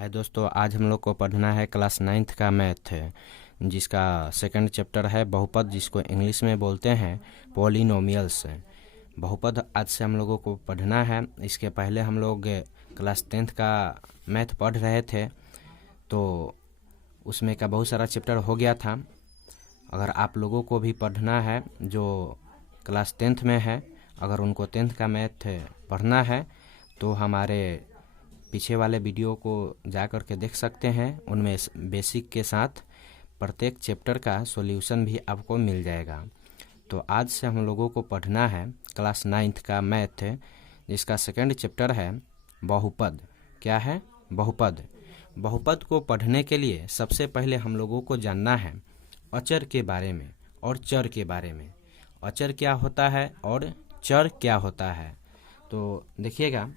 हाय दोस्तों, आज हम लोग को पढ़ना है क्लास 9th का मैथ है, जिसका सेकंड चैप्टर है बहुपद, जिसको इंग्लिश में बोलते हैं पॉलिनोमियल्स। बहुपद आज से हम लोगों को पढ़ना है। इसके पहले हम लोग क्लास 10th का मैथ पढ़ रहे थे, तो उसमें का बहुत सारा चैप्टर हो गया था। अगर आप लोगों को भी पढ़ना है जो क्लास 10th में है, अगर उनको 10th का मैथ पढ़ना है तो हमारे पीछे वाले वीडियो को जा कर के देख सकते हैं। उनमें बेसिक के साथ प्रत्येक चैप्टर का सॉल्यूशन भी आपको मिल जाएगा। तो आज से हम लोगों को पढ़ना है क्लास 9th का मैथ, जिसका सेकंड चैप्टर है बहुपद। क्या है? बहुपद। बहुपद को पढ़ने के लिए सबसे पहले हम लोगों को जानना है अचर के बारे में और चर के बारे में। अचर क्या होता है और चर क्या होता है, तो देखिएगा।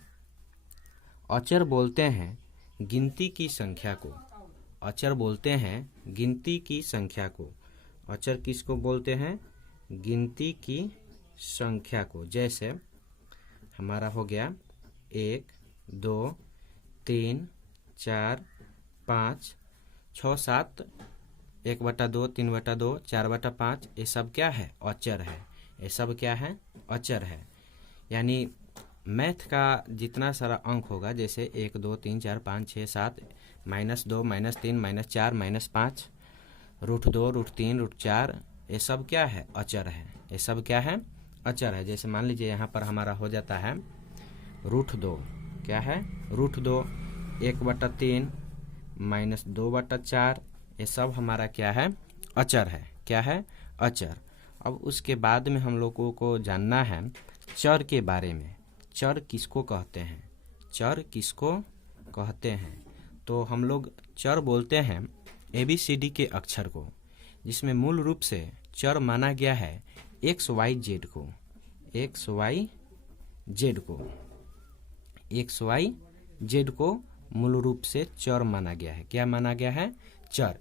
अचर बोलते हैं गिनती की संख्या को। अचर बोलते हैं गिनती की संख्या को। अचर किसको बोलते हैं? गिनती की संख्या को। जैसे हमारा हो गया 1, 2, 3, 4, 5, 6, 7, 1/2, 3/2, 4/5, ये सब क्या है? अचर है। ये सब क्या है? अचर है। यानी मैथ का जितना सारा अंक होगा, जैसे 1, 2, 3, 4, 5, 6, 7, -2, -3, -4, -5, √2, √3, √4, ये सब क्या है? अचर है। ये सब क्या है? अचर है। जैसे मान लीजिए यहाँ पर हमारा हो जाता है √2। क्या है? √2, 1/3, -2/4, ये सब हमारा क्या है? अचर है। क्या है? अचर। अब उसके बाद में हम लोगों को जानना है चर के बारे में। चर किसको कहते हैं? चर किसको कहते हैं? तो हम लोग चर बोलते हैं ABCD के अक्षर को, जिसमें मूल रूप से चर माना गया है XYZ को। XYZ को मूल रूप से चर माना गया है। क्या माना गया है? चर।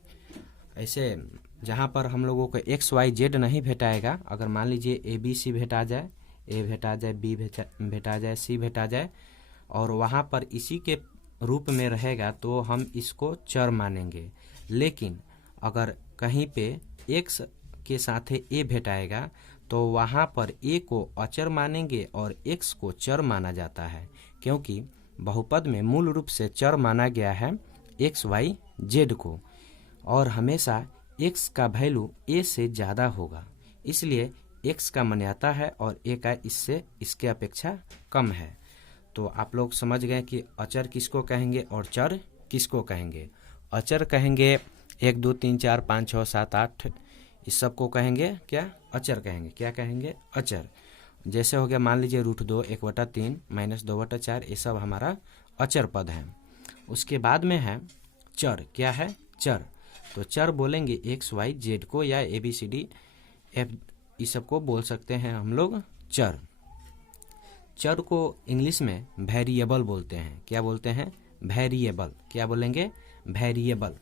ऐसे जहाँ पर हम लोगों को XYZ नहीं भेटाएगा, अगर मान लीजिए ABC भेटा जाए, A भेटा जाए, B भेटा जाए, C भेटा जाए, और वहाँ पर इसी के रूप में रहेगा तो हम इसको चर मानेंगे। लेकिन अगर कहीं पे X के साथ A भेटाएगा तो वहाँ पर A को अचर मानेंगे और X को चर माना जाता है, क्योंकि बहुपद में मूल रूप से चर माना गया है XYZ को, और हमेशा X का वैल्यू A से ज़्यादा होगा, इसलिए X का मान्यता है और A का इसके अपेक्षा कम है। तो आप लोग समझ गए कि अचर किसको कहेंगे और चर किसको कहेंगे। अचर कहेंगे 1, 2, 3, 4, 5, 6, 7, 8, इस सब को कहेंगे क्या? अचर कहेंगे। क्या कहेंगे? अचर। जैसे हो गया मान लीजिए √2, 1/3, -2/4, ये सब हमारा अचर पद है। उसके बाद में है चर। क्या है? चर। तो चर बोलेंगे XYZ को या ABCD F, इस सब को बोल सकते हैं हम लोग चर। चर को इंग्लिश में वेरिएबल बोलते हैं। क्या बोलते हैं? वेरिएबल। क्या बोलेंगे? वेरिएबल।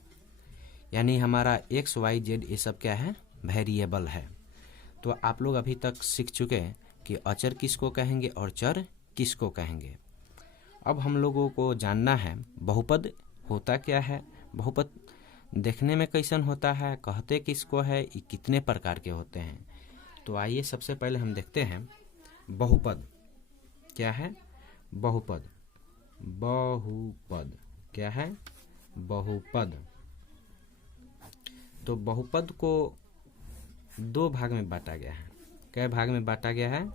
यानी हमारा XYZ ये सब क्या है? वेरिएबल है। तो आप लोग अभी तक सीख चुके हैं कि अचर किसको कहेंगे और चर किसको कहेंगे। अब हम लोगों को जानना है बहुपद होता क्या है, बहुपद देखने में कैसन होता है, कहते किसको है, ये कितने प्रकार के होते हैं। तो आइए सबसे पहले हम देखते हैं बहुपद। क्या है? बहुपद। बहुपद क्या है? बहुपद। तो बहुपद को 2 भाग में बांटा गया है। कई भाग में बांटा गया है?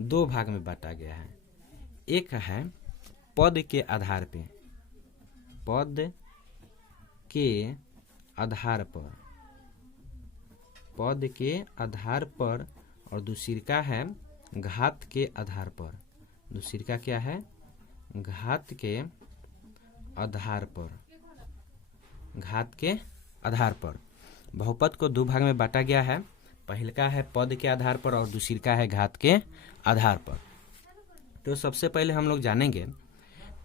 2 भाग में बांटा गया है। एक है पद के आधार पे, पद के आधार पर, पद के आधार पर, और दूसरी का है घात के आधार पर। दूसरी का क्या है? घात के आधार पर। घात के आधार पर बहुपद को 2 भाग में बांटा गया है। पहले का है पद के आधार पर और दूसरी का है घात के आधार पर। तो सबसे पहले हम लोग जानेंगे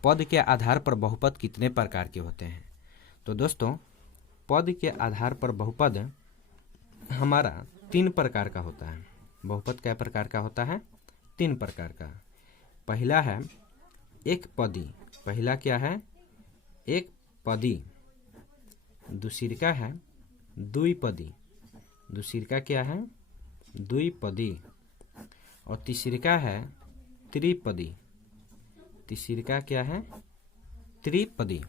पद के आधार पर बहुपद कितने प्रकार के होते हैं। तो दोस्तों, पद के आधार पर बहुपद हमारा 3 प्रकार का होता है। बहुपद कै प्रकार का होता है? 3 प्रकार का। पहला है एक पदी। पहला क्या है? एक पदी, दूसरिका है द्विपदी, दूसरिका क्या है द्विपदी, और तीसरिका है त्रिपदी, तीसरिका क्या है त्रिपदी।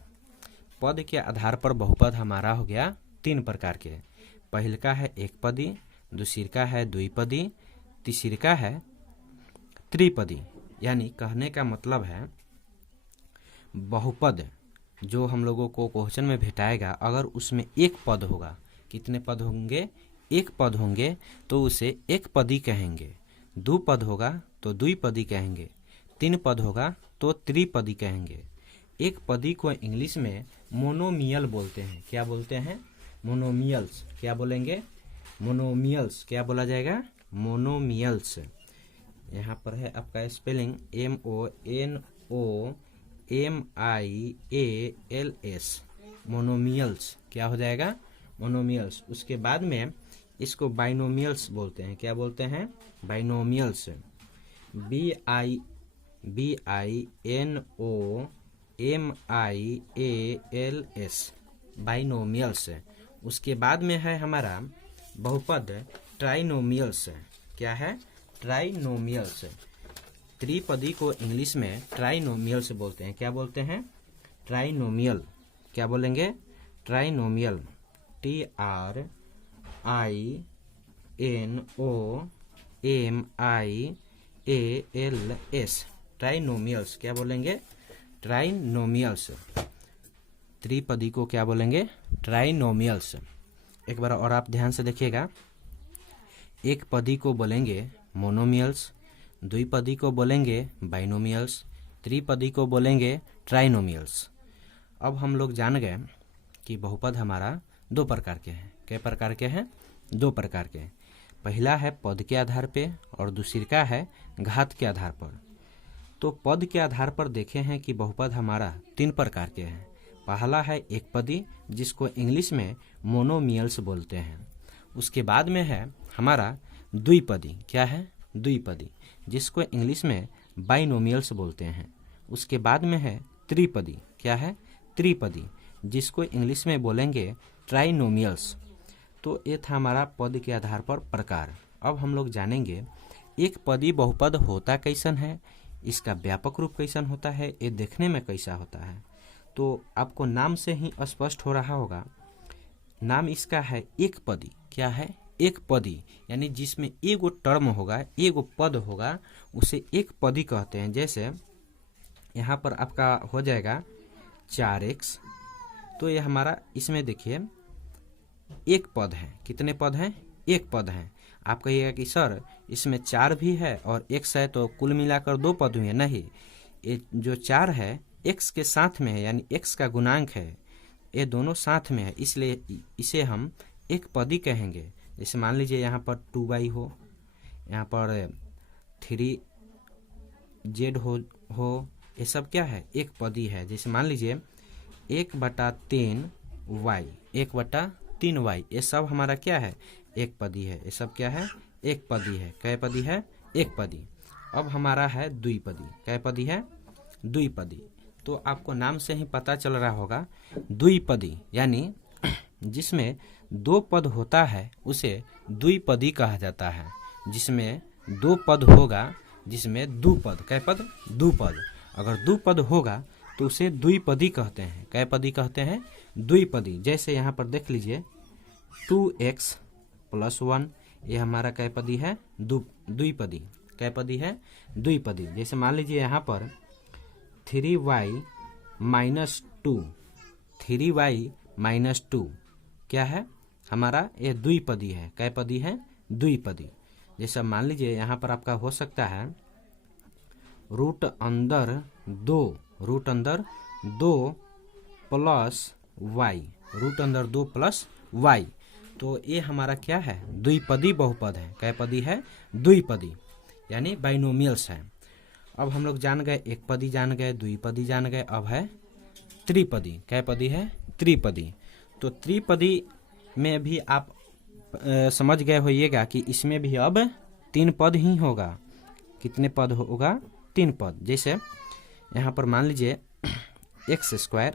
पद के आधार पर बहुपद हमारा हो गया 3 प्रकार के। पहलका है एक पदी, दूसरिका है द्विपदी, तीसरिका है त्रिपदी। यानी कहने का मतलब है बहुपद जो हम लोगों को क्वेश्चन में भेटाएगा, अगर उसमें एक पद होगा, कितने पद होंगे, एक पद होंगे तो उसे एक पदी कहेंगे, 2 पद होगा तो द्विपदी कहेंगे, 3 पद होगा तो त्रिपदी कहेंगे। एक पदी को इंग्लिश में मोनोमियल बोलते हैं। क्या बोलते हैं? मोनोमियल्स। क्या बोलेंगे? मोनोमियल्स। क्या बोला जाएगा? मोनोमियल्स। यहाँ पर है आपका स्पेलिंग MONOMIALS, मोनोमियल्स। क्या हो जाएगा? मोनोमियल्स। उसके बाद में इसको बाइनोमियल्स बोलते हैं। क्या बोलते हैं? बाइनोमियल्स। BINOMIALS, binomials. उसके बाद में है हमारा बहुपद ट्राइनोमियल्स। क्या है? ट्राइनोमियल्स। त्रिपदी को इंग्लिश में ट्राइनोमियल्स बोलते हैं। क्या बोलते हैं? ट्राइनोमियल। क्या बोलेंगे? ट्राइनोमियल। TRINOMIALS, trinomials. क्या बोलेंगे? ट्राइनोमियल्स। त्रिपदी को क्या बोलेंगे? ट्राइनोमियल्स। एक बार और आप ध्यान से देखिएगा। एक पदी को बोलेंगे मोनोमियल्स, द्विपदी को बोलेंगे बाइनोमियल्स, त्रिपदी को बोलेंगे ट्राइनोमियल्स। अब हम लोग जान गए कि बहुपद हमारा 2 प्रकार के हैं। कितने प्रकार के हैं? 2 प्रकार के। पहला है पद के आधार पे और दूसरा है घात के आधार पर। तो पद के आधार पर देखे हैं कि बहुपद हमारा 3 प्रकार के हैं। पहला है एक पदी, जिसको इंग्लिश में मोनोमियल्स बोलते हैं। उसके बाद में है हमारा द्विपदी। क्या है? द्विपदी, जिसको इंग्लिश में बाइनोमियल्स बोलते हैं। उसके बाद में है त्रिपदी। क्या है? त्रिपदी, जिसको इंग्लिश में बोलेंगे ट्राइनोमियल्स। तो ये था हमारा पद के आधार पर प्रकार। अब हम लोग जानेंगे एक पदी बहुपद होता कैसन है, इसका व्यापक रूप कैसन होता है, ये देखने में कैसा होता है। तो आपको नाम से ही स्पष्ट हो रहा होगा। नाम इसका है एक पदी। क्या है? एक पदी, यानी जिसमें एगो टर्म होगा, एगो पद होगा, उसे एक पदी कहते हैं। जैसे यहाँ पर आपका हो जाएगा 4x, तो ये हमारा इसमें देखिए एक पद है। कितने पद हैं? एक पद है। आप कहिएगा कि सर इसमें 4 भी है और x है, तो कुल मिलाकर 2 पद हुए। नहीं, ये जो 4 है x के साथ में है, यानी x का गुणांक है, ये दोनों साथ में है, इसलिए इसे हम एक पदी कहेंगे। जैसे मान लीजिए यहाँ पर 2y हो, यहाँ पर 3z हो, ये सब क्या है? एक पदी है। जैसे मान लीजिए 1/3y, 1/3y, ये सब हमारा क्या है? एक पदी है। ये सब क्या है? एक पदी है। कै पदी है? एक पदी। अब हमारा है द्विपदी। कै पदी है? द्विपदी। तो आपको नाम से ही पता चल रहा होगा, द्विपदी यानी जिसमें 2 पद होता है उसे द्विपदी कहा जाता है। जिसमें 2 पद होगा, जिसमें 2 पद, कै पद? 2 पद। अगर 2 पद होगा तो उसे द्विपदी कहते हैं। कै पदी कहते हैं? द्विपदी। जैसे यहाँ पर देख लीजिए 2x + 1, ये हमारा कै पदी है? द्विपदी। कै पदी है? द्विपदी। जैसे मान लीजिए यहाँ पर 3y - 2, 3y - 2 क्या है? हमारा ये द्विपदी है। कै पदी है? द्विपदी। जैसे मान लीजिए यहाँ पर आपका हो सकता है √2 + y, √2 + y, तो ये हमारा क्या है? द्विपदी बहुपद है। कै पदी है? द्विपदी, यानी बाइनोमियल्स है। अब हम लोग जान गए, एक पदी जान गए, द्विपदी जान गए, अब है त्रिपदी। कै पदी है? त्रिपदी। तो त्रिपदी में भी आप समझ गए होइएगा कि इसमें भी अब 3 पद ही होगा। कितने पद होगा? 3 पद। जैसे यहाँ पर मान लीजिए x²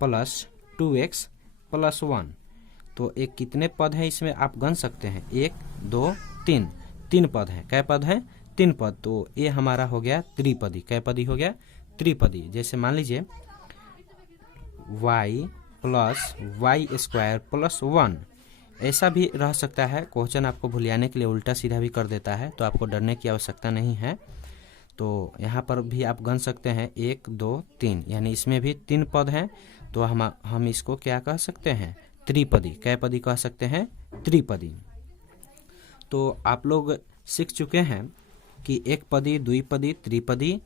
+ 2x प्लस 1। तो एक कितने पद हैं इसमें आप गण सकते हैं, 1 2 3, 3 पद हैं। कै पद हैं? 3 पद। तो ये हमारा हो गया त्रिपदी। कै पदी हो गया? त्रिपदी। जैसे मान लीजिए y plus y square plus 1, ऐसा भी रह सकता है। क्वेश्चन आपको भुलियाने के लिए उल्टा सीधा भी कर देता है, तो आपको डरने की आवश्यकता नहीं है। तो यहाँ पर भी आप गण सकते हैं 1 2 3, यानी इसमें भी 3 पद हैं। तो हम इसको क्या कह सकते हैं? त्रिपदी। कै पदी कह सकते हैं? त्रिपदी। तो आप लोग सीख चुके हैं कि एक पदी, द्विपदी, त्रिपदी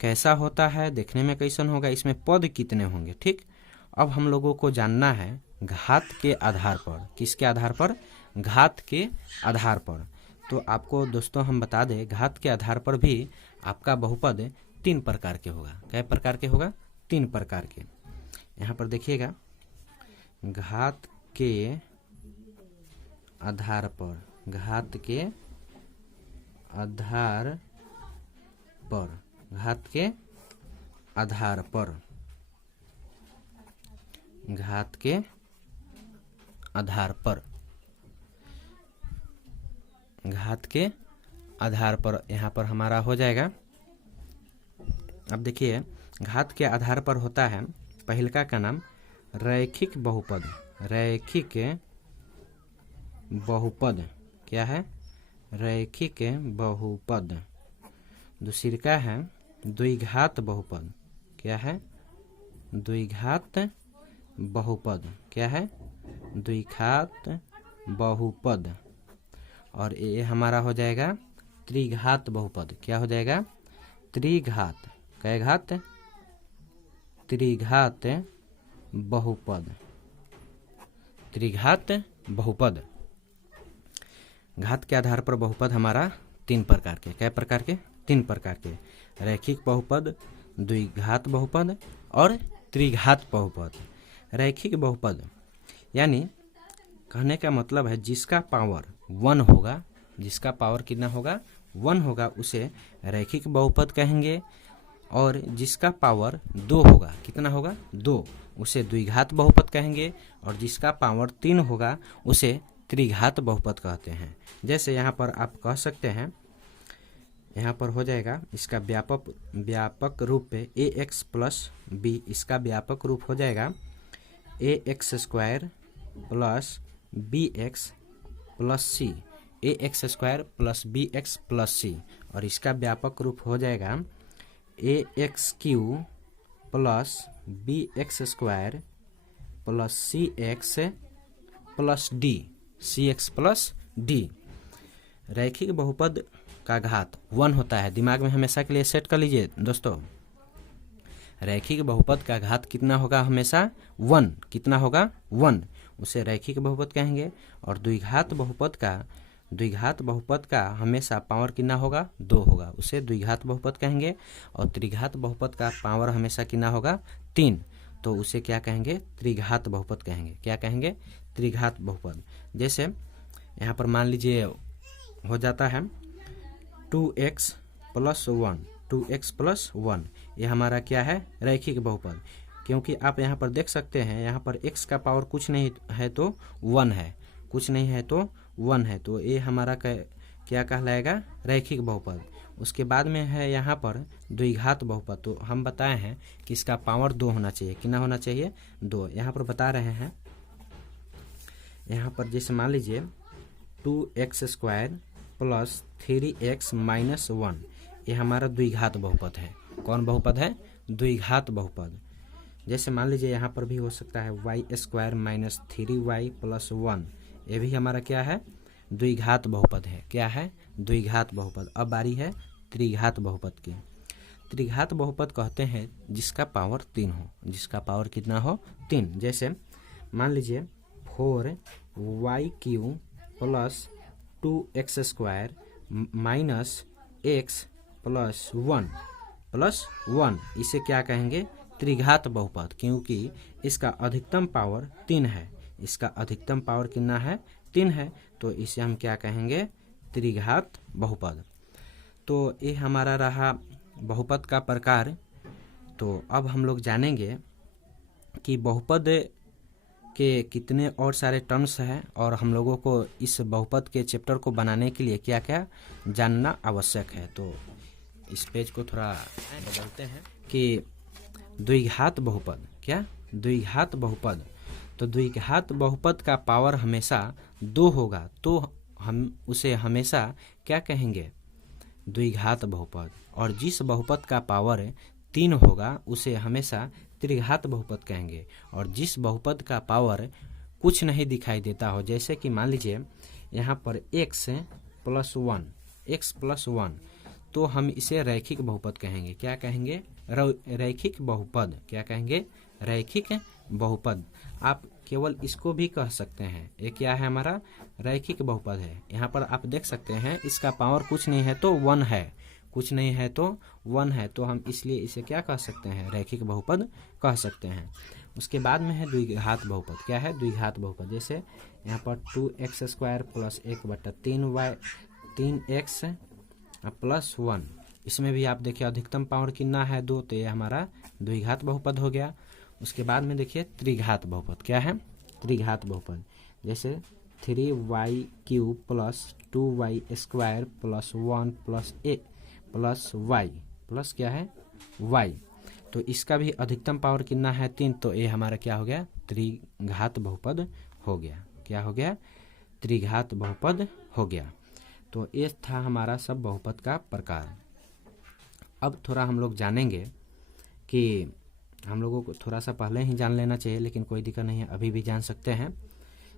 कैसा होता है, देखने में कैसन होगा, इसमें पद कितने होंगे। ठीक, अब हम लोगों को जानना है घात के आधार पर। किसके आधार पर? घात के आधार पर। तो आपको दोस्तों हम बता दें, घात के आधार पर भी आपका बहुपद 3 प्रकार के होगा। कै प्रकार के होगा? 3 प्रकार के। यहाँ पर देखिएगा, घात के आधार पर, घात के आधार पर, घात के आधार पर, घात के आधार पर, घात के आधार पर यहाँ पर हमारा हो जाएगा। अब देखिए, घात के आधार पर होता है पहलका का नाम रैखिक बहुपद। रैखिक बहुपद क्या है? रैखिक बहुपद। दूसरी है द्विघात बहुपद। क्या है? द्विघात बहुपद। क्या है? द्विघात बहुपद। और ये हमारा हो जाएगा त्रिघात बहुपद। क्या हो जाएगा? त्रिघात। कै घात? त्रिघात बहुपद। त्रिघात बहुपद। घात के आधार पर बहुपद हमारा 3 प्रकार के। कै प्रकार के? 3 प्रकार के। रैखिक बहुपद, द्विघात बहुपद और त्रिघात बहुपद। रैखिक बहुपद यानी कहने का मतलब है जिसका पावर 1 होगा, जिसका पावर कितना होगा? 1 होगा, उसे रैखिक बहुपद कहेंगे। और जिसका पावर 2 होगा, कितना होगा? 2, उसे द्विघात बहुपद कहेंगे। और जिसका पावर 3 होगा उसे त्रिघात बहुपद कहते हैं। जैसे यहाँ पर आप कह सकते हैं, यहाँ पर हो जाएगा इसका व्यापक रूप पे ax प्लस बी। इसका व्यापक रूप हो जाएगा ax square plus bx plus C. ax square plus bx plus C. और इसका व्यापक रूप हो जाएगा ax cube plus bx square plus cx plus D. cx plus D. रैखिक बहुपद का घात 1 होता है। दिमाग में हमेशा के लिए सेट कर लीजिए दोस्तों, रैखिक बहुपद का घात कितना होगा? हमेशा 1। कितना होगा? 1, उसे रैखिक बहुपद कहेंगे। और द्विघात बहुपद का हमेशा पावर कितना होगा? 2 होगा, उसे द्विघात बहुपद कहेंगे। और त्रिघात बहुपद का पावर हमेशा कितना होगा? 3, तो उसे क्या कहेंगे? त्रिघात बहुपद कहेंगे। क्या कहेंगे? त्रिघात बहुपद। जैसे यहाँ पर मान लीजिए हो जाता है 2x प्लस 1, 2x प्लस 1, ये हमारा क्या है? रैखिक बहुपद। क्योंकि आप यहाँ पर देख सकते हैं, यहाँ पर x का पावर कुछ नहीं है तो 1 है, कुछ नहीं है तो 1 है, तो ये हमारा क्या कहलाएगा? रैखिक बहुपद। उसके बाद में है यहाँ पर द्विघात बहुपद। तो हम बताए हैं कि इसका पावर 2 होना चाहिए। कितना होना चाहिए? 2। यहाँ पर बता रहे हैं, यहाँ पर जैसे मान लीजिए 2x square plus 3x minus 1, ये हमारा द्विघात बहुपद है। कौन बहुपद है? द्विघात बहुपद। जैसे मान लीजिए यहाँ पर भी हो सकता है Y square minus 3y plus 1, ये भी हमारा क्या है? द्विघात बहुपद है। क्या है? द्विघात बहुपद। अब बारी है त्रिघात बहुपद की। त्रिघात बहुपद कहते हैं जिसका पावर 3 हो। जिसका पावर कितना हो? 3। जैसे मान लीजिए 4y³ plus 2x square minus x plus 1, इसे क्या कहेंगे? त्रिघात बहुपद। क्योंकि इसका अधिकतम पावर 3 है। इसका अधिकतम पावर कितना है? 3 है, तो इसे हम क्या कहेंगे? त्रिघात बहुपद। तो ये हमारा रहा बहुपद का प्रकार। तो अब हम लोग जानेंगे कि बहुपद के कितने और सारे टर्म्स हैं और हम लोगों को इस बहुपद के चैप्टर को बनाने के लिए क्या क्या जानना आवश्यक है। तो इस पेज को थोड़ा बदलते हैं कि द्विघात बहुपद, क्या द्विघात बहुपद, तो द्विघात बहुपद का पावर हमेशा 2 होगा तो हम उसे हमेशा क्या कहेंगे, द्विघात बहुपद। और जिस बहुपद का पावर 3 होगा उसे हमेशा त्रिघात बहुपद कहेंगे। और जिस बहुपद का पावर कुछ नहीं दिखाई देता हो, जैसे कि मान लीजिए यहाँ पर x प्लस 1, तो हम इसे रैखिक बहुपद कहेंगे। क्या कहेंगे, रैखिक बहुपद। क्या कहेंगे, रैखिक बहुपद। आप केवल इसको भी कह सकते हैं, ये क्या है, हमारा रैखिक बहुपद है। यहाँ पर आप देख सकते हैं इसका पावर कुछ नहीं है तो 1 है, कुछ नहीं है तो 1 है, तो हम इसलिए इसे क्या कह सकते हैं, रैखिक बहुपद कह सकते हैं। उसके बाद में है द्विघात बहुपद। क्या है, द्विघात बहुपद। जैसे यहाँ पर 2x² plus 1/3y 3x plus 1, इसमें भी आप देखिए अधिकतम पावर कितना है, 2, तो ये हमारा द्विघात बहुपद हो गया। उसके बाद में देखिए त्रिघात बहुपद। क्या है, त्रिघात बहुपद। जैसे 3y³ plus 2y² plus 1 plus a plus y plus क्या है, y, तो इसका भी अधिकतम पावर कितना है, 3, तो ये हमारा क्या हो गया, त्रिघात बहुपद हो गया। क्या हो गया, त्रिघात बहुपद हो गया। तो ये था हमारा सब बहुपद का प्रकार। अब थोड़ा हम लोग जानेंगे कि हम लोगों को थोड़ा सा पहले ही जान लेना चाहिए, लेकिन कोई दिक्कत नहीं है, अभी भी जान सकते हैं।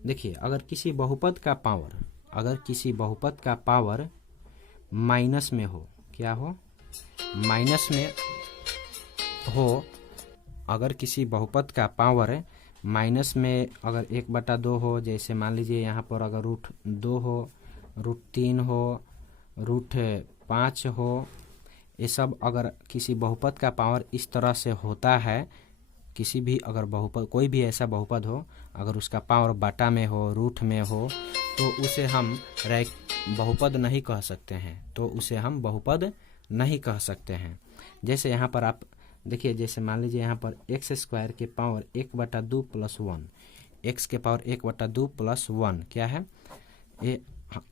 देखिए, अगर किसी बहुपद का पावर माइनस में हो, क्या हो, माइनस में हो, अगर किसी बहुपद का पावर माइनस में अगर 1/2 हो, जैसे मान लीजिए यहाँ पर अगर √2 हो, √3 हो, √5 हो, ये सब अगर किसी बहुपद का पावर इस तरह से होता है, किसी भी अगर बहुपद, कोई भी ऐसा बहुपद हो, अगर उसका पावर बटा में हो, रूट में हो, तो उसे हम बहुपद नहीं कह सकते हैं, तो उसे हम बहुपद नहीं कह सकते हैं। जैसे यहाँ पर आप देखिए, जैसे मान लीजिए यहाँ पर x² के पावर 1/2 प्लस 1, x के पावर 1/2 प्लस 1 क्या है, ये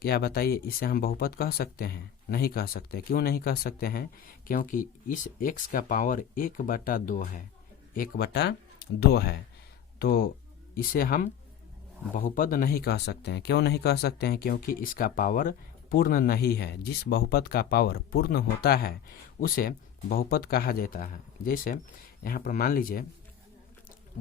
क्या बताइए, इसे हम बहुपद कह सकते हैं, नहीं कह सकते। क्यों नहीं कह सकते हैं, क्योंकि इस x का पावर 1/2 है, 1/2 है, तो इसे हम बहुपद नहीं कह सकते हैं। क्यों नहीं कह सकते हैं, क्योंकि इसका पावर पूर्ण नहीं है। जिस बहुपद का पावर पूर्ण होता है उसे बहुपद कहा जाता है। जैसे यहाँ पर मान लीजिए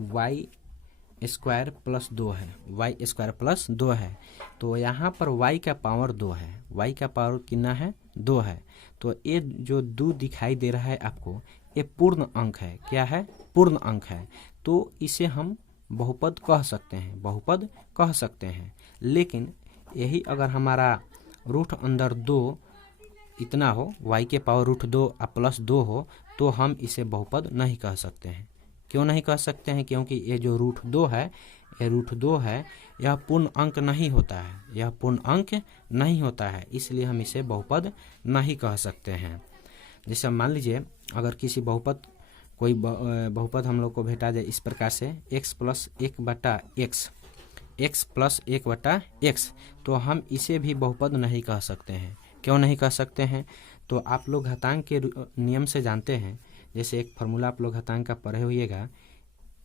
y² प्लस 2 है, y² प्लस 2 है, तो यहाँ पर y का पावर 2 है, y का पावर कितना है, 2 है, तो ये जो 2 दिखाई दे रहा है आपको, ये पूर्ण अंक है। क्या है, पूर्ण अंक है, तो इसे हम बहुपद कह सकते हैं, बहुपद कह सकते हैं। लेकिन यही अगर हमारा रूट अंदर 2 इतना हो, y के पावर √2 प्लस 2 हो, तो हम इसे बहुपद नहीं कह सकते हैं। क्यों नहीं कह सकते हैं, क्योंकि ये जो √2 है, यह पूर्ण अंक नहीं होता है, यह पूर्ण अंक नहीं होता है, इसलिए हम इसे बहुपद नहीं कह सकते हैं। जैसे मान लीजिए अगर किसी बहुपद, कोई बहुपद हम लोग को भेटा जाए इस प्रकार से x plus 1/x, x plus 1/x, तो हम इसे भी बहुपद नहीं कह सकते हैं। क्यों नहीं कह सकते हैं, तो आप लोग घातांक के नियम से जानते हैं। जैसे एक फार्मूला आप लोग घातांक का पढ़े होइएगा,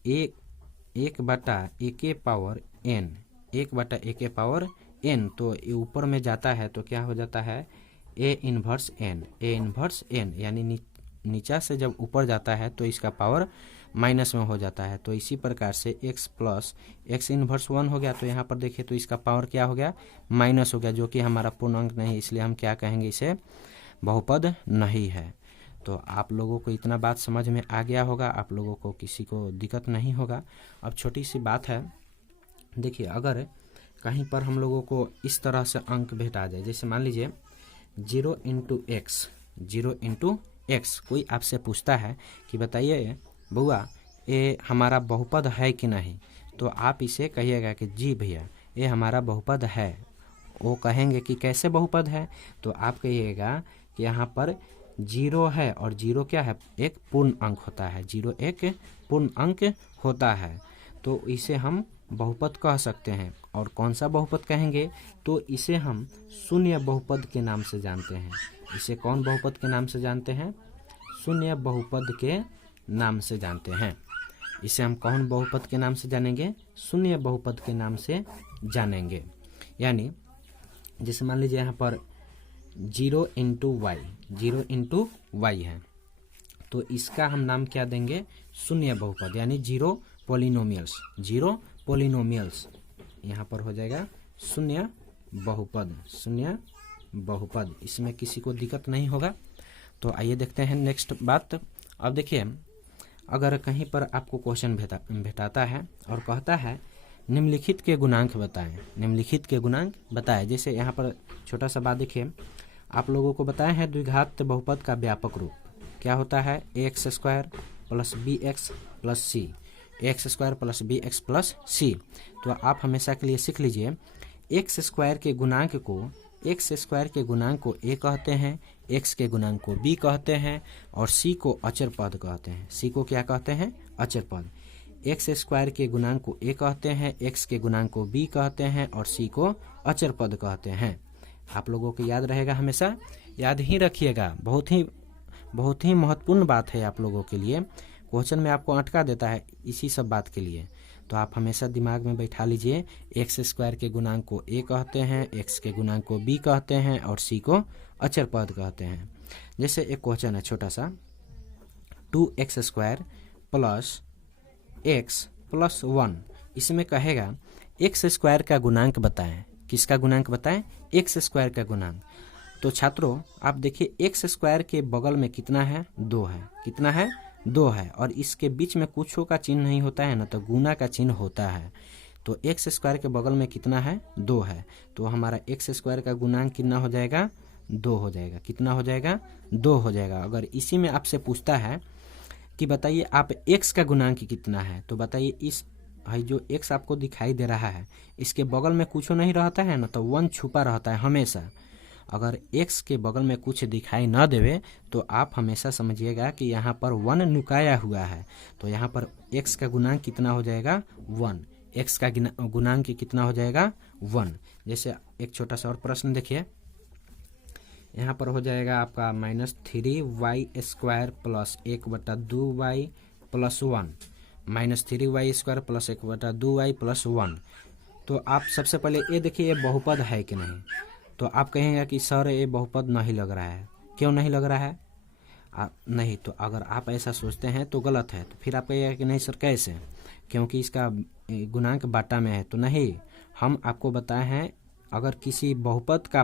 1/a के पावर n, 1/a के पावर n, तो ये ऊपर में जाता है तो क्या हो जाता है, a इन्वर्स n, यानी नीचा से जब ऊपर जाता है तो इसका पावर माइनस में हो जाता है। तो इसी प्रकार से x प्लस x इन्वर्स 1 हो गया, तो यहाँ पर देखिए तो इसका पावर क्या हो गया, माइनस हो गया, जो कि हमारा पूर्ण अंक नहीं, इसलिए हम क्या कहेंगे, इसे बहुपद नहीं है। तो आप लोगों को इतना बात समझ में आ गया होगा, आप लोगों को किसी को दिक्कत नहीं होगा। अब छोटी सी बात है, देखिए अगर कहीं पर हम लोगों को इस तरह से अंक भेटा जाए, जैसे मान लीजिए 0 × x, कोई आपसे पूछता है कि बताइए बुआ ये हमारा बहुपद है कि नहीं, तो आप इसे कहिएगा कि जी भैया ये हमारा बहुपद है। वो कहेंगे कि कैसे बहुपद है, तो आप कहिएगा कि यहाँ पर जीरो है और जीरो क्या है, एक पूर्ण अंक होता है, जीरो एक पूर्ण अंक होता है, तो इसे हम बहुपद कह सकते हैं। और कौन सा बहुपद कहेंगे, तो इसे हम शून्य बहुपद के नाम से जानते हैं। इसे कौन बहुपद के नाम से जानते हैं, शून्य बहुपद के नाम से जानते हैं। इसे हम कौन बहुपद के नाम से जानेंगे, शून्य बहुपद के नाम से जानेंगे। यानी जैसे मान लीजिए यहाँ पर 0 इंटू वाई है, तो इसका हम नाम क्या देंगे, शून्य बहुपद, यानी जीरो पोलिनोमियल्स। यहाँ पर हो जाएगा शून्य बहुपद, इसमें किसी को दिक्कत नहीं होगा। तो आइए देखते हैं नेक्स्ट बात। अब देखिए, अगर कहीं पर आपको क्वेश्चन भेटाता है और कहता है निम्नलिखित के गुणांक बताएं, जैसे यहाँ पर छोटा सा बात देखिए, आप लोगों को बताया है द्विघात बहुपद का व्यापक रूप क्या होता है, ax square plus B X plus C, X square plus B X plus C. तो आप हमेशा के लिए सीख लीजिए, एक्स स्क्वायर के गुणांक को a कहते हैं, x के गुणांक को b कहते हैं और c को अचर पद कहते हैं। c को क्या कहते हैं, अचर पद। एक्स स्क्वायर के गुणांक को a कहते हैं, x के गुणांक को b कहते हैं और c को अचर पद कहते हैं। आप लोगों को याद रहेगा, हमेशा याद ही रखिएगा, बहुत ही महत्वपूर्ण बात है आप लोगों के लिए। क्वेश्चन में आपको अटका देता है इसी सब बात के लिए, तो आप हमेशा दिमाग में बैठा लीजिए, एक्स स्क्वायर के गुणांक को a कहते हैं, x के गुणांक को b कहते हैं और c को अचर पद कहते हैं। जैसे एक क्वेश्चन है छोटा सा, 2x square plus x plus 1, इसमें कहेगा एक्स स्क्वायर का गुणांक बताएं। किसका गुणांक बताएं, एक्स स्क्वायर का गुणांक। तो छात्रों आप देखिए, एक्स स्क्वायर के बगल में कितना है, 2 है, कितना है, 2 है, और इसके बीच में कुछ का चिन्ह नहीं होता है ना, तो गुना का चिन्ह होता है। तो एक्स स्क्वायर के बगल में कितना है, 2 है, तो हमारा एक्स स्क्वायर का गुणांक कितना हो जाएगा, 2 हो जाएगा। कितना हो जाएगा, 2 हो जाएगा। अगर इसी में आपसे पूछता है कि बताइए आप एक्स का गुणांक कितना है, तो बताइए इस जो एक्स आपको दिखाई दे रहा है इसके बगल में कुछ नहीं रहता है ना, तो 1 छुपा रहता है हमेशा। अगर x के बगल में कुछ दिखाई न देवे तो आप हमेशा समझिएगा कि यहाँ पर 1 नुकाया हुआ है। तो यहाँ पर x का गुणांक कितना हो जाएगा, 1। x का गुणांक कितना हो जाएगा, 1। जैसे एक छोटा सा और प्रश्न देखिए, यहाँ पर हो जाएगा आपका -3y square plus 1/2y plus 1, -3y square plus 1/2y plus 1। तो आप सबसे पहले ये देखिए ये बहुपद है कि नहीं। तो आप कहेंगे कि सर ये बहुपद नहीं लग रहा है, क्यों नहीं लग रहा है, नहीं। तो अगर आप ऐसा सोचते हैं तो गलत है। तो फिर आप कहिएगा कि नहीं सर कैसे, क्योंकि इसका गुणांक बाटा में है। तो नहीं, हम आपको बताए हैं अगर किसी बहुपद का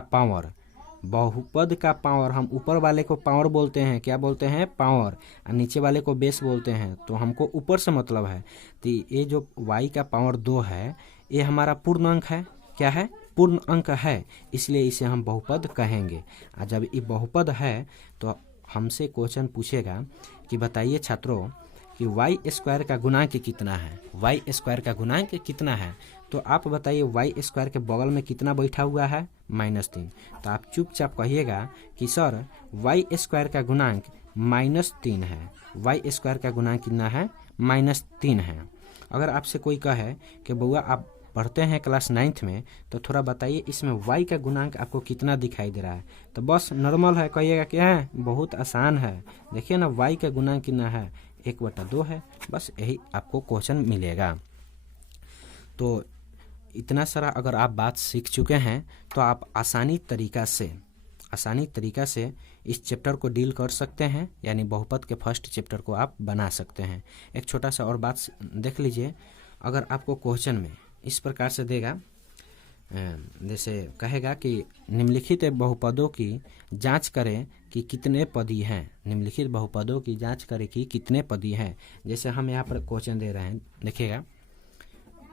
पावर हम ऊपर वाले को पावर बोलते हैं, क्या बोलते हैं, पावर, और नीचे वाले को बेस बोलते हैं, तो हमको ऊपर से मतलब है। तो ये जो y का पावर 2 है ये हमारा पूर्ण अंक है, क्या है, पूर्ण अंक है, इसलिए इसे हम बहुपद कहेंगे। और जब ये बहुपद है तो हमसे क्वेश्चन पूछेगा कि बताइए छात्रों कि y स्क्वायर का गुणांक कितना है, y स्क्वायर का गुणांक कितना है। तो आप बताइए y स्क्वायर के बगल में कितना बैठा हुआ है, -3। तो आप चुपचाप कहिएगा कि सर y स्क्वायर का गुणांक -3 है, y स्क्वायर का गुणांक कितना है, -3 है। अगर आपसे कोई कहे कि बउआ आप पढ़ते हैं क्लास 9th में, तो थोड़ा बताइए इसमें y का गुणांक आपको कितना दिखाई दे रहा है, तो बस नॉर्मल है कहिएगा क्या है, बहुत आसान है। देखिए ना y का गुणांक कितना है, 1/2 है, बस यही आपको क्वेश्चन मिलेगा। तो इतना सारा अगर आप बात सीख चुके हैं तो आप आसानी तरीका से इस चैप्टर को डील कर सकते हैं, यानी बहुपद के फर्स्ट चैप्टर को आप बना सकते हैं। एक छोटा सा और बात देख लीजिए, अगर आपको क्वेश्चन में इस प्रकार से देगा, जैसे कहेगा कि निम्नलिखित बहुपदों की जांच करें कि कितने पदी हैं, निम्नलिखित बहुपदों की जांच करें कि कितने पदी हैं। जैसे हम यहाँ पर क्वेश्चन दे रहे हैं, देखिएगा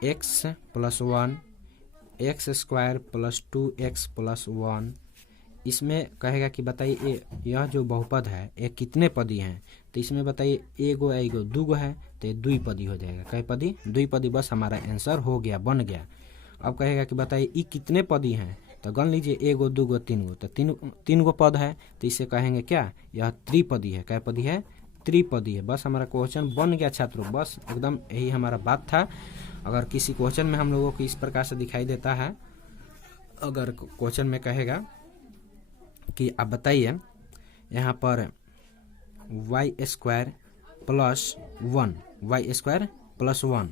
x + 1 x square plus 2x plus 1, इसमें कहेगा कि बताइए यह जो बहुपद है ये कितने पदी हैं। तो इसमें बताइए एगो दूगो है, तो ये द्विपदी हो जाएगा। कै पदी, द्विपदी, बस हमारा आंसर हो गया, बन गया। अब कहेगा कि बताइए ये कितने पदी हैं, तो गण लीजिए, एगो दूगो तीन गो, तो तीन गो पद है, तो इसे कहेंगे क्या, यह त्रिपदी है। क्या पदी है, त्रिपदी है। बस हमारा क्वेश्चन बन गया छात्रों, बस एकदम यही हमारा बात था। अगर किसी क्वेश्चन में हम लोगों को इस प्रकार से दिखाई देता है, अगर क्वेश्चन में कहेगा कि आप बताइए यहाँ पर वाई स्क्वायर प्लस 1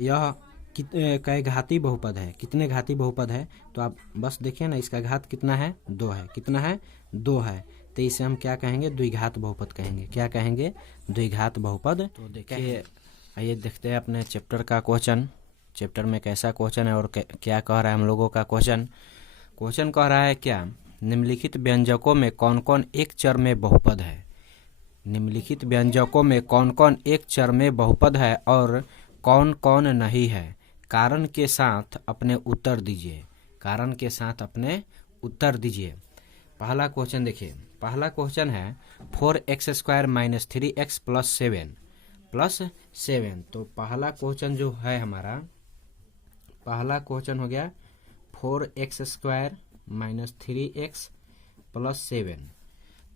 यह कई घाती बहुपद है, कितने घाती बहुपद है, तो आप बस देखिए ना, इसका घात कितना है, 2 है। कितना है, 2 है। तो इसे हम क्या कहेंगे, द्विघात बहुपद कहेंगे। क्या कहेंगे, द्विघात बहुपद। तो देखिए, आइए देखते हैं अपने चैप्टर का क्वेश्चन, चैप्टर में कैसा क्वेश्चन है और क्या कह रहा है हम लोगों का क्वेश्चन कह रहा है क्या, निम्नलिखित व्यंजकों में कौन कौन एक चर में बहुपद है। निम्नलिखित व्यंजकों में कौन कौन एक चर में बहुपद है और कौन कौन नहीं है, कारण के साथ अपने उत्तर दीजिए। कारण के साथ अपने उत्तर दीजिए। पहला क्वेश्चन देखिए, पहला क्वेश्चन है 4x² - 3x + 7 तो पहला क्वेश्चन जो है हमारा, पहला क्वेश्चन हो गया 4x² - 3x + 7।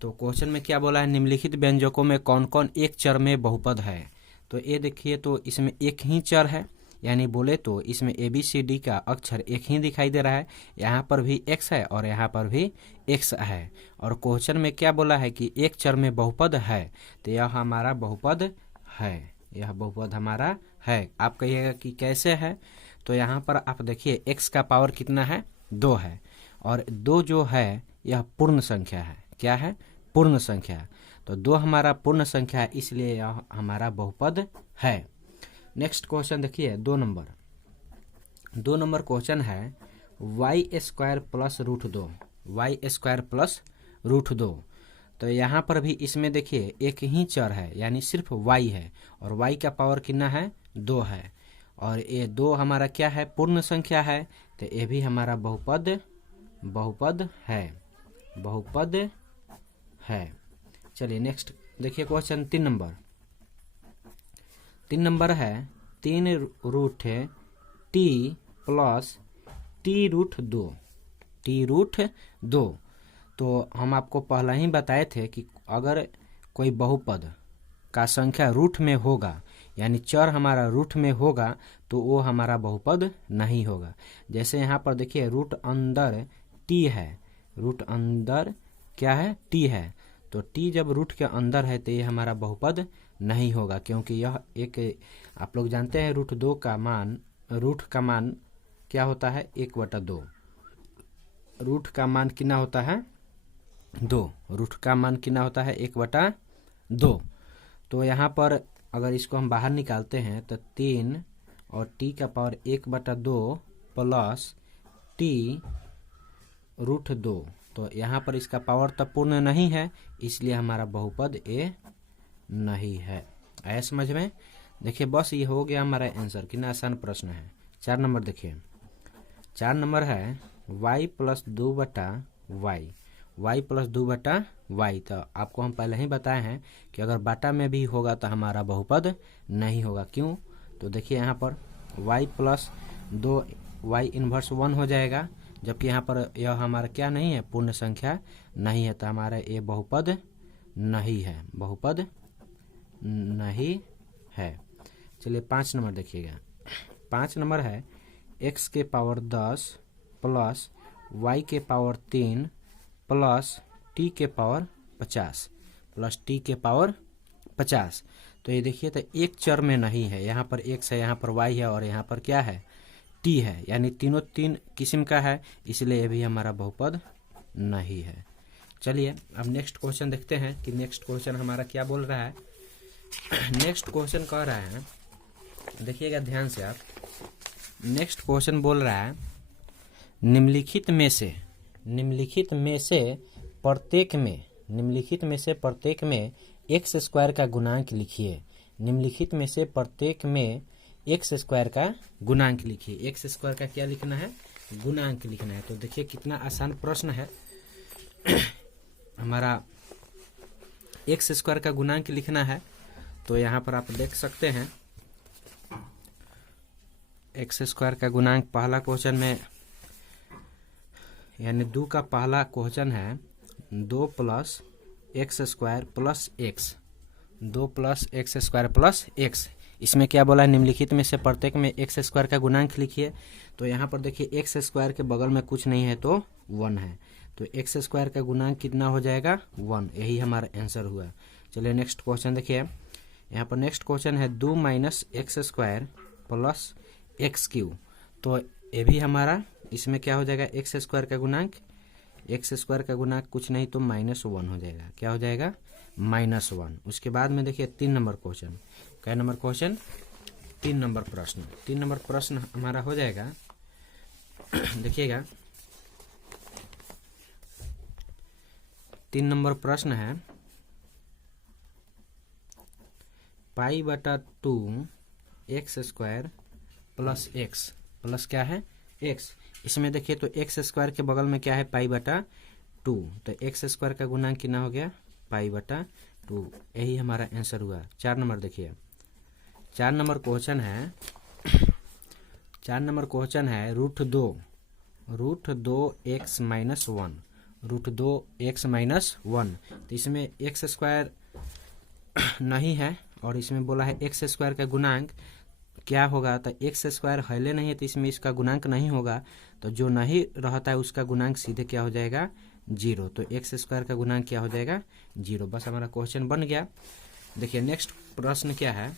तो क्वेश्चन में क्या बोला है, निम्नलिखित व्यंजकों में कौन कौन एक चर में बहुपद है। तो ये देखिए, तो इसमें एक ही चर है, यानी बोले तो इसमें ABCD का अक्षर एक ही दिखाई दे रहा है। यहाँ पर भी x है और यहाँ पर भी x है। और क्वेश्चन में क्या बोला है कि एक चर में बहुपद है, तो यह हमारा बहुपद है, यह बहुपद हमारा है। आप कहिएगा कि कैसे है, तो यहाँ पर आप देखिए x का पावर कितना है, 2 है, और 2 जो है यह पूर्ण संख्या है। क्या है, पूर्ण संख्या। तो 2 हमारा पूर्ण संख्या है, इसलिए यह हमारा बहुपद है। नेक्स्ट क्वेश्चन देखिए, 2 नंबर क्वेश्चन है y² + √2 y² + √2। तो यहाँ पर भी इसमें देखिए एक ही चर है, यानी सिर्फ y है, और y का पावर कितना है, 2 है, और ये 2 हमारा क्या है, पूर्ण संख्या है। तो ये भी हमारा बहुपद है, बहुपद है। चलिए नेक्स्ट देखिए क्वेश्चन 3 नंबर है 3√t + t√2 तो हम आपको पहले ही बताए थे कि अगर कोई बहुपद का संख्या रूट में होगा, यानी चर हमारा रूट में होगा, तो वो हमारा बहुपद नहीं होगा। जैसे यहाँ पर देखिए, रूट अंदर t है, रूट अंदर क्या है, t है, तो t जब रूट के अंदर है तो ये हमारा बहुपद नहीं होगा, क्योंकि यह एक, आप लोग जानते हैं रूट का मान क्या होता है, 1/2। रूट का मान कितना होता है, 2। रूट का मान कितना होता है, 1/2। तो यहाँ पर अगर इसको हम बाहर निकालते हैं तो 3 और t का पावर 1/2 + t√2। तो यहाँ पर इसका पावर तो पूर्ण नहीं है, इसलिए हमारा बहुपद ए नहीं है। आया समझ में। देखिए बस ये हो गया हमारा आंसर। कितना आसान प्रश्न है। 4 नंबर देखिए, 4 नंबर है y + 2/y y + 2/y। तो आपको हम पहले ही बताए हैं कि अगर बाटा में भी होगा तो हमारा बहुपद नहीं होगा। क्यों, तो देखिए यहाँ पर y + 2 y इन्वर्स 1 हो जाएगा, जबकि यहाँ पर यह हमारा क्या नहीं है, पूर्ण संख्या नहीं है, तो हमारा ये बहुपद नहीं है, बहुपद नहीं है। चलिए 5 नंबर देखिएगा, 5 नंबर है x के पावर 10 + y के पावर 3 + t के पावर 50 तो ये देखिए, तो एक चर में नहीं है, यहाँ पर x है, यहाँ पर y है, और यहाँ पर क्या है, t है, यानी तीनों 3 किस्म का है, इसलिए ये भी हमारा बहुपद नहीं है। चलिए अब नेक्स्ट क्वेश्चन देखते हैं कि नेक्स्ट क्वेश्चन हमारा क्या बोल रहा है। नेक्स्ट क्वेश्चन कह रहा है, देखिएगा ध्यान से आप, नेक्स्ट क्वेश्चन बोल रहा है निम्नलिखित में से प्रत्येक में x² का गुणांक लिखिए। निम्नलिखित में से प्रत्येक में x² का गुणांक लिखिए। x² का क्या लिखना है, गुणांक लिखना है। तो देखिए कितना आसान प्रश्न है। हमारा x² का गुणांक लिखना है, तो यहाँ पर आप देख सकते हैं x² का गुणांक पहला क्वेश्चन में यानी 2 का पहला क्वेश्चन है 2 plus x square plus x, 2 plus x square plus x. इसमें क्या बोला है, निम्नलिखित में से प्रत्येक में एक्स स्क्वायर का गुणांक लिखिए। तो यहाँ पर देखिए एक्स स्क्वायर के बगल में कुछ नहीं है तो 1 है, तो एक्स स्क्वायर का गुणांक कितना हो जाएगा 1, यही हमारा आंसर हुआ। चलिए नेक्स्ट क्वेश्चन देखिए, यहाँ पर नेक्स्ट क्वेश्चन है 2 minus x square plus x Q. तो ये भी हमारा इसमें क्या हो जाएगा, एक्स स्क्वायर का गुणांक, एक्स स्क्वायर का गुणांक कुछ नहीं तो -1 हो जाएगा। क्या हो जाएगा, -1। उसके बाद में देखिए 3 नंबर क्वेश्चन, क्या नंबर क्वेश्चन, 3 नंबर प्रश्न। 3 नंबर प्रश्न हमारा हो जाएगा देखिएगा 3 नंबर प्रश्न है π/2 X square plus X plus क्या है एक्स। इसमें देखिए तो एक्स स्क्वायर के बगल में क्या है π/2, तो एक्स स्क्वायर का गुणांक कितना हो गया π/2, यही हमारा आंसर हुआ। 4 नंबर देखिए, 4 नंबर क्वेश्चन है, 4 नंबर क्वेश्चन है √2 x - 1, √2 x - 1। तो इसमें एक्स स्क्वायर नहीं है और इसमें बोला है एक्स स्क्वायर का गुणांक क्या होगा, तो एक्स स्क्वायर हले नहीं है तो इसमें इसका गुणांक नहीं होगा, तो जो नहीं रहता है उसका गुणांक सीधे क्या हो जाएगा 0, तो एक्स स्क्वायर का गुणांक क्या हो जाएगा 0। बस हमारा क्वेश्चन बन गया। देखिए नेक्स्ट प्रश्न क्या है,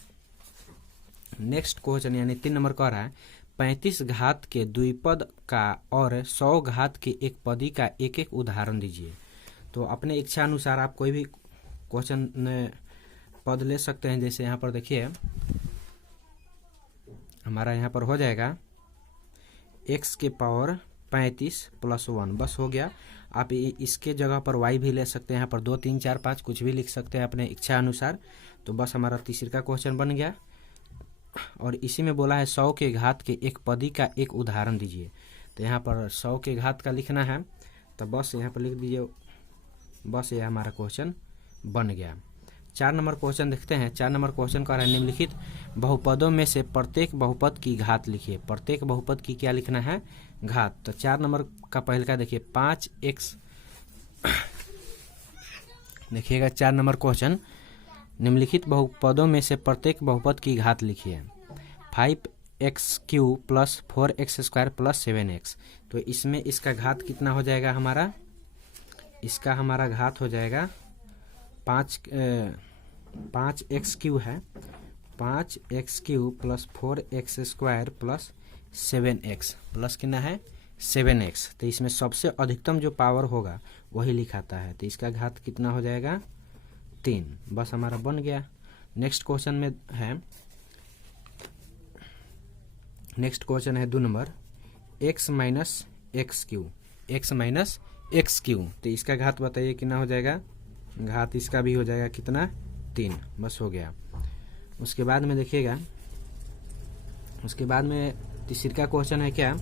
नेक्स्ट क्वेश्चन यानी 3 नंबर कह रहा है 35 घात के द्विपद का और 100 घात के एक पदी का एक एक उदाहरण दीजिए। तो अपने इच्छा अनुसार आप कोई भी क्वेश्चन पद ले सकते हैं। जैसे यहाँ पर देखिए हमारा यहाँ पर हो जाएगा x के पावर 35 + 1, बस हो गया। आप इसके जगह पर y भी ले सकते हैं, यहाँ पर 2 3 4 5 कुछ भी लिख सकते हैं अपने इच्छा अनुसार। तो बस हमारा तीसरा क्वेश्चन बन गया और इसी में बोला है 100 के घात के एक पदी का एक उदाहरण दीजिए। तो यहाँ पर 100 के घात का लिखना है, तो बस यहाँ पर लिख दीजिए, बस ये हमारा क्वेश्चन बन गया। 4 नंबर क्वेश्चन देखते हैं। 4 नंबर क्वेश्चन का है निम्नलिखित बहुपदों में से प्रत्येक बहुपद की घात लिखिए। प्रत्येक बहुपद की क्या लिखना है, घात। तो 4 नंबर का पहले का देखिए 5x, देखिएगा 4 नंबर क्वेश्चन, निम्नलिखित बहुपदों में से प्रत्येक बहुपद की घात लिखिए। 5x³ + 4x² + 7x। तो इसमें इसका घात कितना हो जाएगा हमारा, इसका हमारा घात हो जाएगा 5x³ है, 5x³ + 4x² + 7x प्लस कितना है 7x। तो इसमें सबसे अधिकतम जो पावर होगा वही लिखाता है, तो इसका घात कितना हो जाएगा 3। बस हमारा बन गया। नेक्स्ट क्वेश्चन में है, नेक्स्ट क्वेश्चन है 2 number x - x³, x - x³। तो इसका घात बताइए कितना हो जाएगा, घात इसका भी हो जाएगा कितना 3, बस हो गया। उसके बाद में देखिएगा, उसके बाद में तीसरा क्वेश्चन है क्या,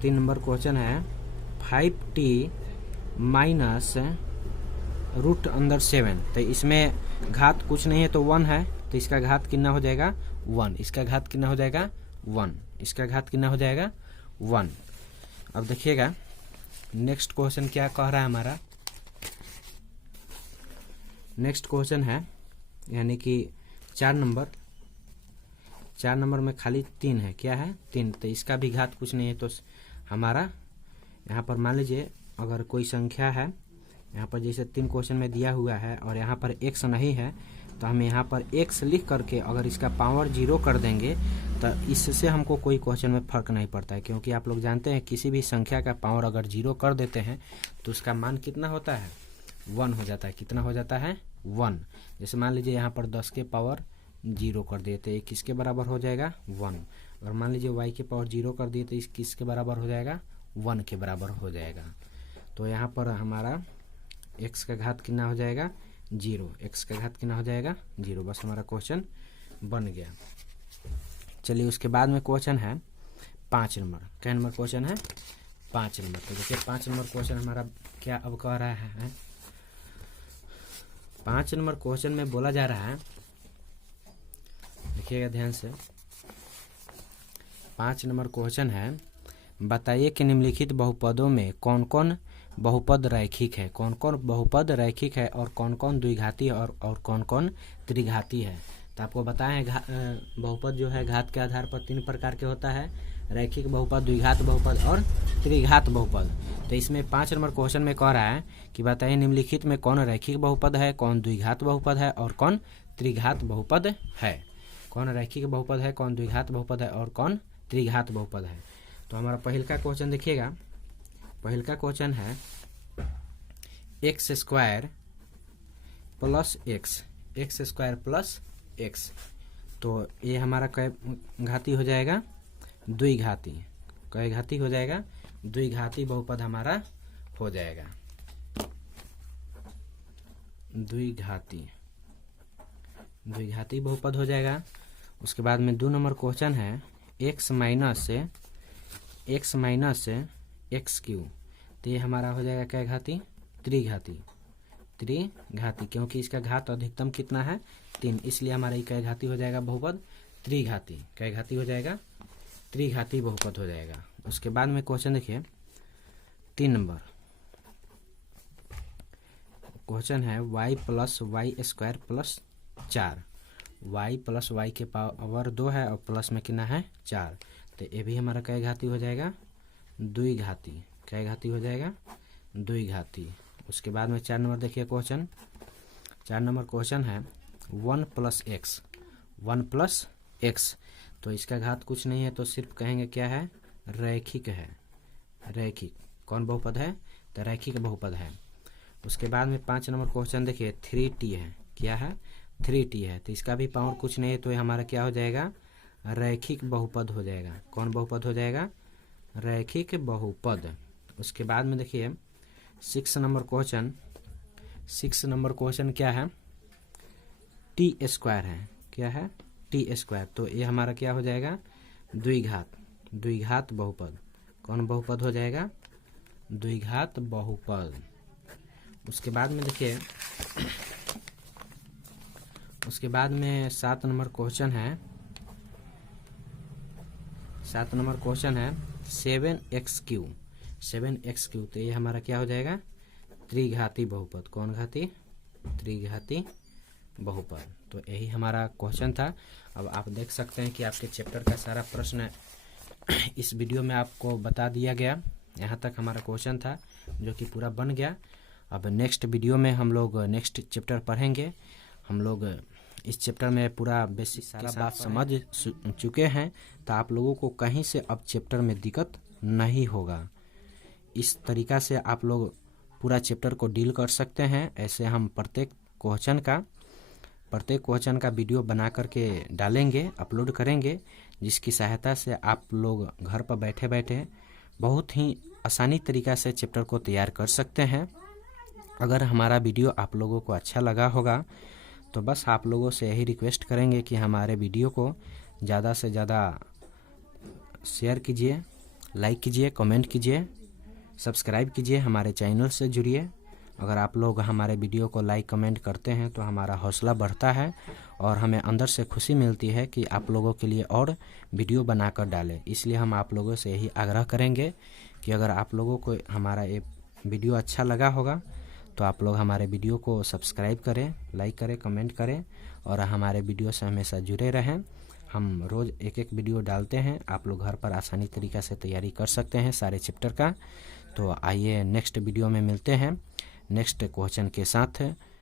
3 नंबर क्वेश्चन है 5t - √7। तो इसमें घात कुछ नहीं है तो 1 है, तो इसका घात कितना हो जाएगा 1, इसका घात कितना हो जाएगा 1, इसका घात कितना हो जाएगा 1। अब देखिएगा नेक्स्ट क्वेश्चन क्या कह रहा है हमारा, नेक्स्ट क्वेश्चन है यानी कि 4 नंबर, 4 नंबर में खाली 3 है, क्या है 3, तो इसका भी घात कुछ नहीं है। तो हमारा यहाँ पर मान लीजिए अगर कोई संख्या है, यहाँ पर जैसे 3 क्वेश्चन में दिया हुआ है और यहाँ पर x नहीं है, तो हम यहाँ पर x लिख करके अगर इसका पावर 0 कर देंगे तो इससे हमको कोई क्वेश्चन में फ़र्क नहीं पड़ता है, क्योंकि आप लोग जानते हैं किसी भी संख्या का पावर अगर 0 कर देते हैं तो उसका मान कितना होता है 1 हो जाता है। कितना हो जाता है 1। जैसे मान लीजिए यहाँ पर 10 के पावर 0 कर दिए तो ये किसके बराबर हो जाएगा 1। और मान लीजिए y के पावर 0 कर दिए तो इस किसके बराबर हो जाएगा 1 के बराबर हो जाएगा। तो यहाँ पर हमारा x का घात कितना हो जाएगा 0, x का घात कितना हो जाएगा 0। बस हमारा क्वेश्चन बन गया। चलिए उसके बाद में क्वेश्चन है 5 नंबर, क्या नंबर क्वेश्चन है 5 नंबर। तो देखिए 5 नंबर क्वेश्चन हमारा क्या अब कह रहा है, 5 नंबर क्वेश्चन में बोला जा रहा है, देखिएगा ध्यान से, 5 नंबर क्वेश्चन है बताइए कि निम्नलिखित बहुपदों में कौन कौन बहुपद रैखिक है, कौन कौन बहुपद रैखिक है और कौन कौन द्विघाती है और कौन कौन त्रिघाती है। तो आपको बताएं बहुपद जो है घात के आधार पर 3 प्रकार के होता है, रैखिक बहुपद, द्विघात बहुपद और त्रिघात बहुपद। तो इसमें 5 नंबर क्वेश्चन में कह रहा है कि बताइए निम्नलिखित में कौन रैखिक बहुपद है, कौन द्विघात बहुपद है और कौन त्रिघात बहुपद है। कौन रैखिक बहुपद है, कौन द्विघात बहुपद है और कौन त्रिघात बहुपद है। तो हमारा पहल का क्वेश्चन देखिएगा। पहल का क्वेश्चन है x² प्लस x। तो ये हमारा कै घाती हो जाएगा, द्विघाती। कै घाती हो जाएगा, द्विघाती बहुपद हमारा हो जाएगा, द्विघाती बहुपद हो जाएगा। उसके बाद में 2 नंबर क्वेश्चन है x माइनस x3। तो ये हमारा हो जाएगा क्या घाती, त्रिघाती, क्योंकि इसका घात अधिकतम कितना है 3, इसलिए हमारा ये क्या घाती हो जाएगा बहुपद त्रिघाती। क्या घाती हो जाएगा, त्रिघाती बहुपद हो जाएगा। उसके बाद में क्वेश्चन देखिए 3 नंबर क्वेश्चन है y plus y² plus 4। y plus y के पावर 2 है और प्लस में कितना है 4। तो ये भी हमारा क्या घाती हो जाएगा, द्विघाती। क्या घाती हो जाएगा, द्विघाती। उसके बाद में 4 नंबर देखिए क्वेश्चन। 4 नंबर क्वेश्चन है 1 प्लस x। तो इसका घात कुछ नहीं है, तो सिर्फ कहेंगे क्या है, रैखिक है। रैखिक कौन बहुपद है, तो रैखिक बहुपद है। उसके बाद में 5 नंबर क्वेश्चन देखिए 3t है। क्या है, 3t है। तो इसका भी पावर कुछ नहीं है, तो ये हमारा क्या हो जाएगा, रैखिक बहुपद हो जाएगा। कौन बहुपद हो जाएगा, रैखिक बहुपद। उसके बाद में देखिए 6 नंबर क्वेश्चन क्या है, t² है। क्या है, t²। तो ये हमारा क्या हो जाएगा, द्विघात बहुपद। कौन बहुपद हो जाएगा, द्विघात बहुपद। उसके बाद में देखिए, उसके बाद में 7 नंबर क्वेश्चन है 7x3। तो ये हमारा क्या हो जाएगा, त्रिघाती बहुपद। कौन घाती, त्रिघाती बहुपद। तो यही हमारा क्वेश्चन था। अब आप देख सकते हैं कि आपके चैप्टर का सारा प्रश्न इस वीडियो में आपको बता दिया गया। यहाँ तक हमारा क्वेश्चन था जो कि पूरा बन गया। अब नेक्स्ट वीडियो में हम लोग नेक्स्ट चैप्टर पढ़ेंगे। हम लोग इस चैप्टर में पूरा बेसिक सारा बात समझ चुके हैं, तो आप लोगों को कहीं से अब चैप्टर में दिक्कत नहीं होगा। इस तरीक़ा से आप लोग पूरा चैप्टर को डील कर सकते हैं। ऐसे हम प्रत्येक क्वेश्चन का वीडियो बना करके डालेंगे, अपलोड करेंगे, जिसकी सहायता से आप लोग घर पर बैठे बैठे बहुत ही आसानी तरीक़ा से चैप्टर को तैयार कर सकते हैं। अगर हमारा वीडियो आप लोगों को अच्छा लगा होगा तो बस आप लोगों से यही रिक्वेस्ट करेंगे कि हमारे वीडियो को ज़्यादा से ज़्यादा शेयर कीजिए, लाइक कीजिए, कमेंट कीजिए, सब्सक्राइब कीजिए, हमारे चैनल से जुड़िए। अगर आप लोग हमारे वीडियो को लाइक कमेंट करते हैं तो हमारा हौसला बढ़ता है और हमें अंदर से खुशी मिलती है कि आप लोगों के लिए और वीडियो बनाकर डालें। इसलिए हम आप लोगों से यही आग्रह करेंगे कि अगर आप लोगों को हमारा ये वीडियो अच्छा लगा होगा तो आप लोग हमारे वीडियो को सब्सक्राइब करें, लाइक करें, कमेंट करें और हमारे वीडियो से हमेशा जुड़े रहें। हम रोज़ एक वीडियो डालते हैं, आप लोग घर पर आसानी तरीक़ा से तैयारी कर सकते हैं सारे चैप्टर का। तो आइए नेक्स्ट वीडियो में मिलते हैं नेक्स्ट क्वेश्चन के साथ।